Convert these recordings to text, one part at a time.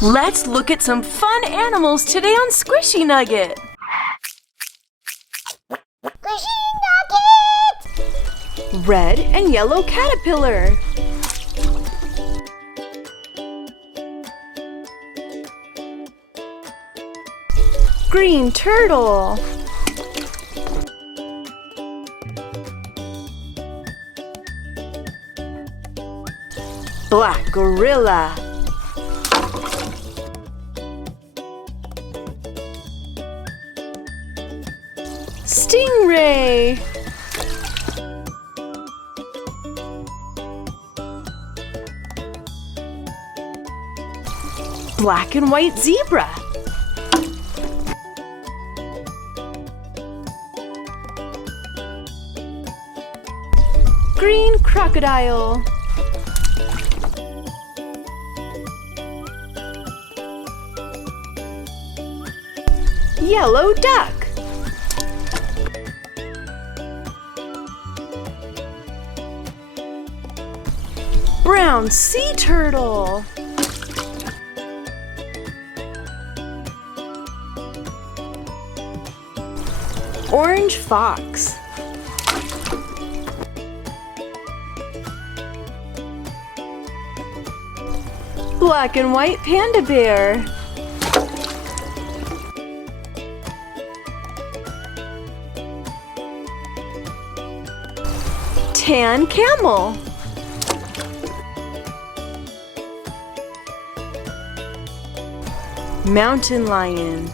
Let's look at some fun animals today on Squishee Nugget. Squishee Nugget! Red and yellow caterpillar. Green turtle. Black gorilla. Stingray. Black and white zebra. Green crocodile. Yellow duck. Brown sea turtle. Orange fox. Black and white panda bear. Tan camel. Mountain lion.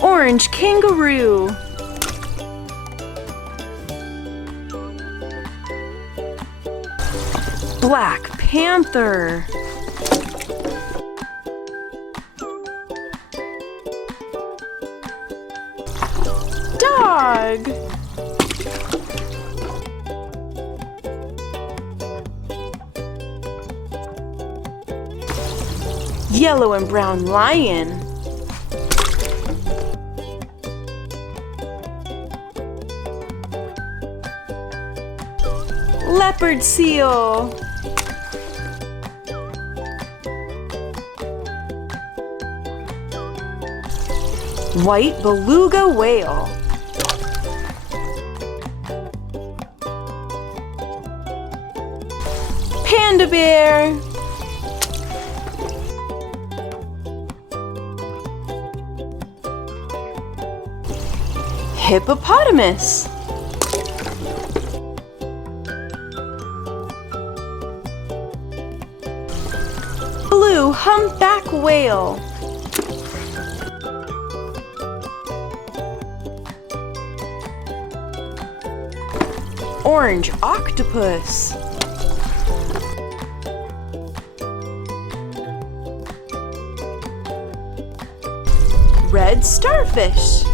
Orange kangaroo. Black panther. Dog. Yellow and brown lion. Leopard seal. White beluga whale. Panda bear. Hippopotamus. Blue humpback whale. Orange octopus. Red starfish.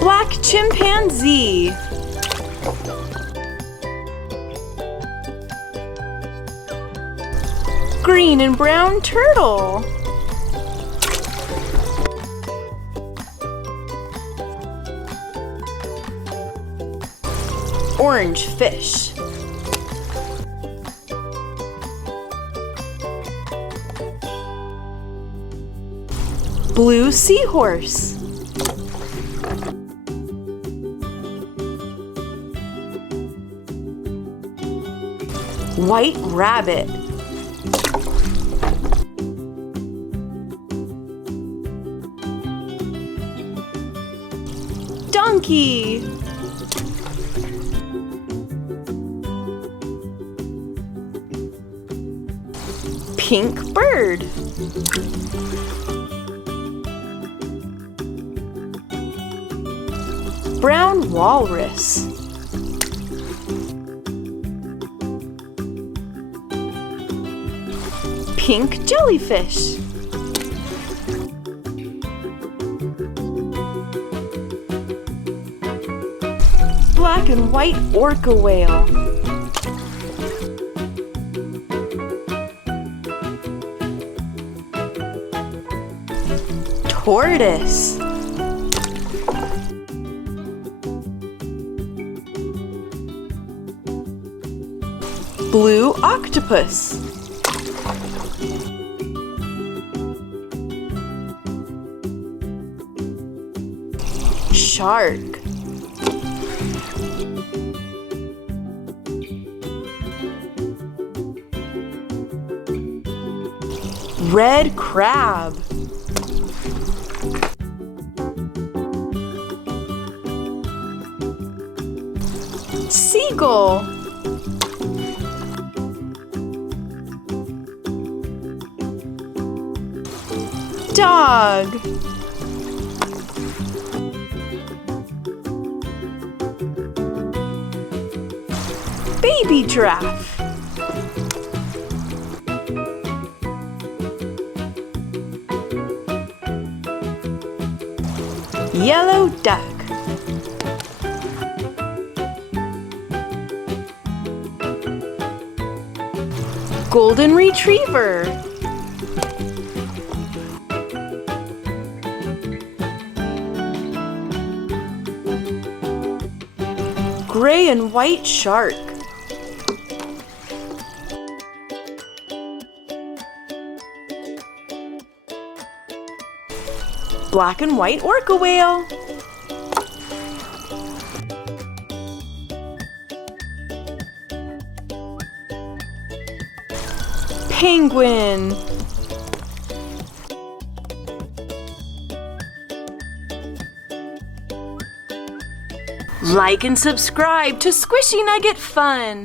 Black chimpanzee. Green and brown turtle. Orange fish. Blue seahorse. White rabbit. Donkey. Pink bird. Brown walrus. Pink jellyfish. Black and white orca whale. Tortoise. Blue octopus. Shark. Red crab. Seagull. Dog. Baby giraffe. Yellow duck. Golden retriever. Gray and white shark. Black and white orca whale. Penguin. Like and subscribe to Squishee Nugget Fun.